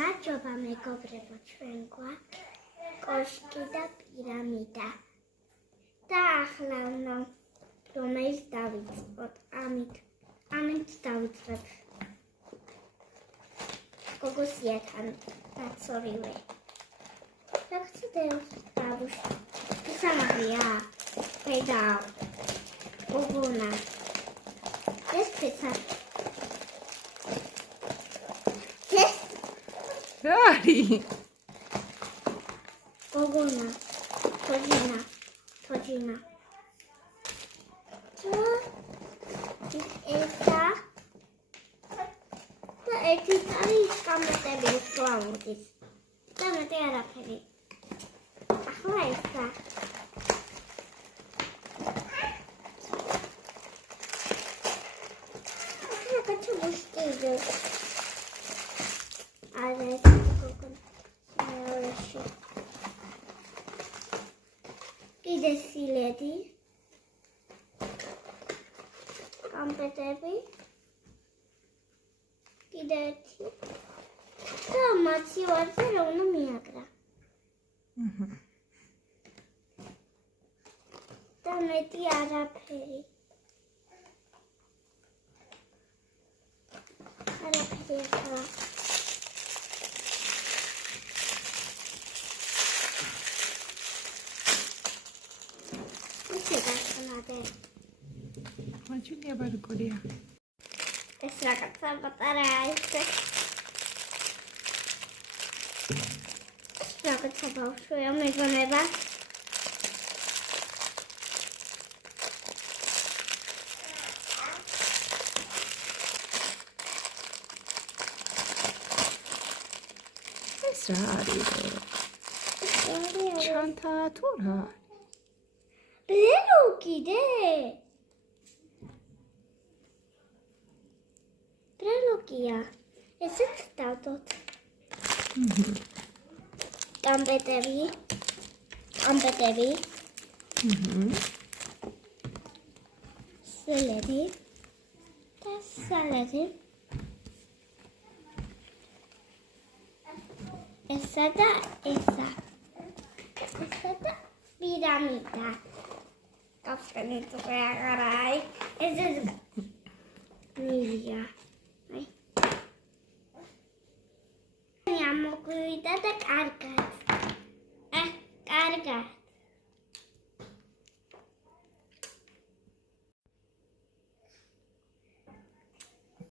გამარჯობა მეგობრებო, ჩვენ გვაქვს კოშკი და პირამიდა. და ახლა უნდა რომელიც დავიწყოთ, ამით დავიწყებ. გოგოსიათან დაცორივე. რახცდებს დავუშვი. სამაგია. პედა. გოგონა. ეს პეცა. Dari. Gogona, Tojina. Esa. Eti არის გამეტები სლავუდის. და მეტი არაფერი. ახლა ისა. ახლა გაჩვენე. კიდე სილედი ამპეტები კიდე ერთი და მაცივარზე რა უნდა მიაგრა და მეტი არაფერი ახლა Majunia baru Korea. Rakat patra este. Rakat sabaușoia megoneва. Esrari. Çanta tura. Brelokide. Brelokия. Ესეც დავდოთ. ამპეტები. სელედი. და სალადი. ესა და ესა. ესა და პირამიდა. Kapskanit reagarai. Ez Misia. Ai. Andiamo qui da carga. Carga.